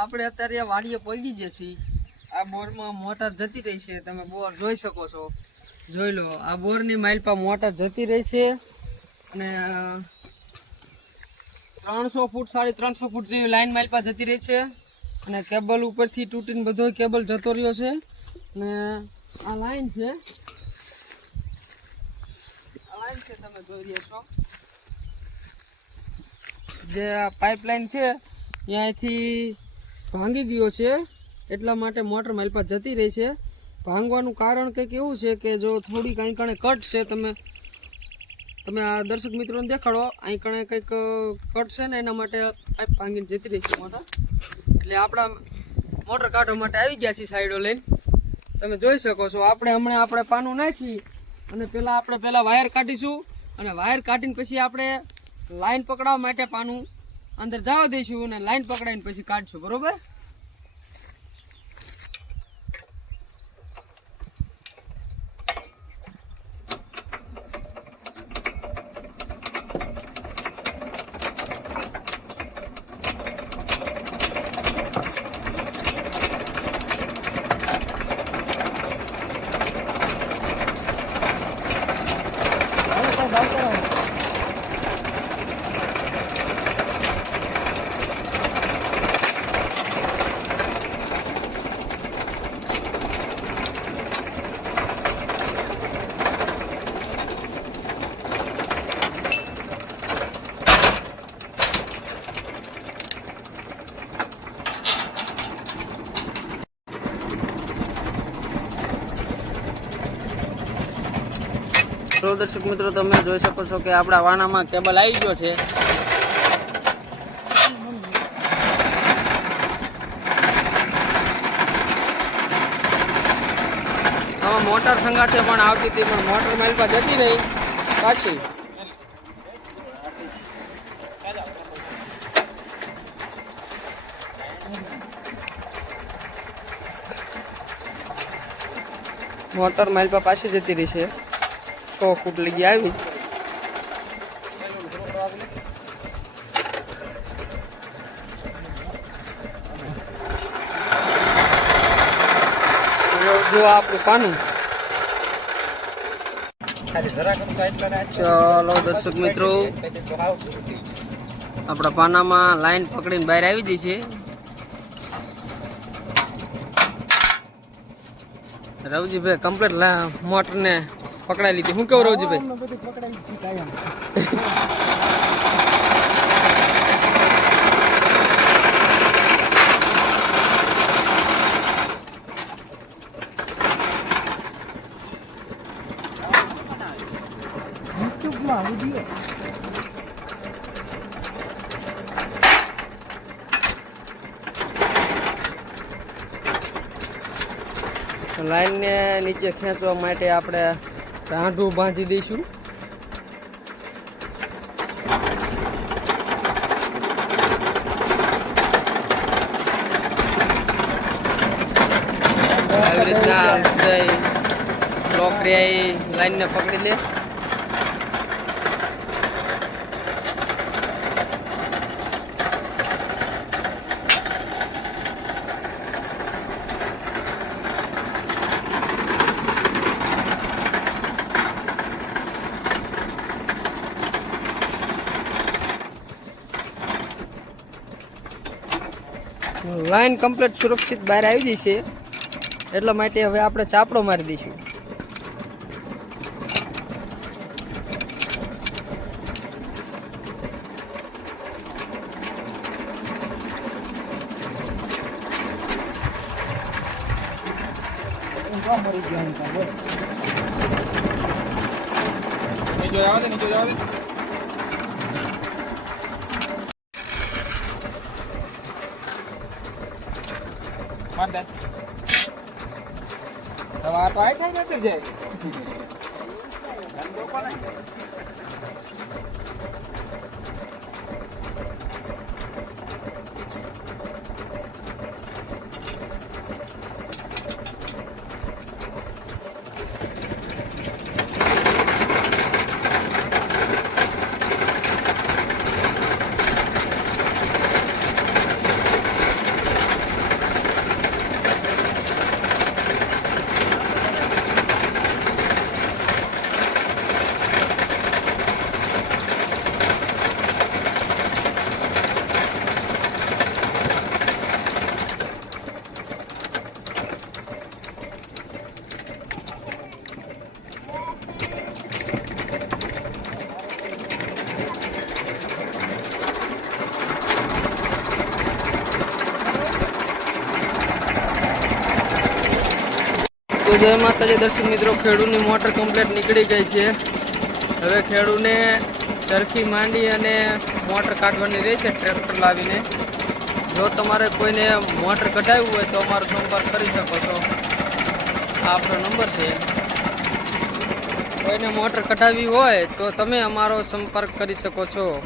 આપણે અત્યારે વાડીએ પહોંચી જશે। આ બોરમાં મોટર જતી રહી છે, તમે બોર જોઈ શકો છો। જોઈ લો, આ બોરની માઇલ પર મોટર જતી રહી છે અને 300 ફૂટ 350 ફૂટ જેવી લાઈન માઇલ પર જતી રહી છે અને કેબલ ઉપરથી તૂટીને બધો કેબલ જતો રહ્યો છે અને આ લાઈન છે, તમે જોઈ રહ્યા છો। જે આ પાઇપલાઇન છે ત્યાંથી ભાંગી ગયો છે, એટલા માટે મોટર માઇલ પર જતી રહી છે। ભાંગવાનું કારણ કંઈક એવું છે કે જો થોડી કંઈ કણે કટ છે, તમે આ દર્શક મિત્રોને દેખાડો, અહીં કણે કંઈક કટ છે ને એના માટે પાઇપ ભાંગીને જતી રહી છે મોટર। એટલે આપણા મોટર કાઢવા માટે આવી ગયા છીએ સાઈડો લઈને, તમે જોઈ શકો છો। આપણે પાનું નાખી અને પહેલાં વાયર કાઢીશું અને વાયર કાઢીને પછી આપણે લાઈન પકડાવવા માટે પાનું અંદર જવા દઈશું અને લાઈન પકડાઈને પછી કાઢશું, બરોબર? તો દર્શક મિત્રો, તમે જોઈ શકો છો કે આપણા વાણામાં કેબલ આવી ગયો છે। આમાં મોટર સંગાથે પણ આવતી હતી, પણ મોટર માઇલ પર જતી રહી પાછી। મોટર માઇલ પર પાછી જતી રહી છે। 100 ફૂટ લગી આવી। જો આપણું પાનું, ચાલો દર્શક મિત્રો, આપણા પાનામાં લાઈન પકડીને બહાર આવી ગઈ છે। રવજીભાઈ કમ્પ્લીટ મોટર ને પકડાઈ લીધી। હું કેવું રવજીભાઈ? લાઈન ને નીચે ખેંચવા માટે આપણે રાંઢું બાંધી દઈશું। આવી રીતના લોકરી લાઈન ને પકડી લે। લાઈન કમ્પ્લીટ સુરક્ષિત બહાર આવી ગઈ છે, એટલા માટે હવે આપણે ચાપડો મારી દઈશું। દવા તો આઈ થાય ને જાય તો જય માતાજી દર્શક મિત્રો, ખેડૂતની મોટર કમ્પ્લીટ નીકળી ગઈ છે. હવે ખેડૂને ચરખી માંડી અને મોટર કાઢવાની રહેશે ટ્રેક્ટર લાવીને. જો તમારે કોઈને મોટર કઢાવવું હોય તો અમારો સંપર્ક કરી શકો છો. આ આપણો નંબર છે. કોઈને મોટર કઢાવવી હોય તો તમે અમારો સંપર્ક કરી શકો છો.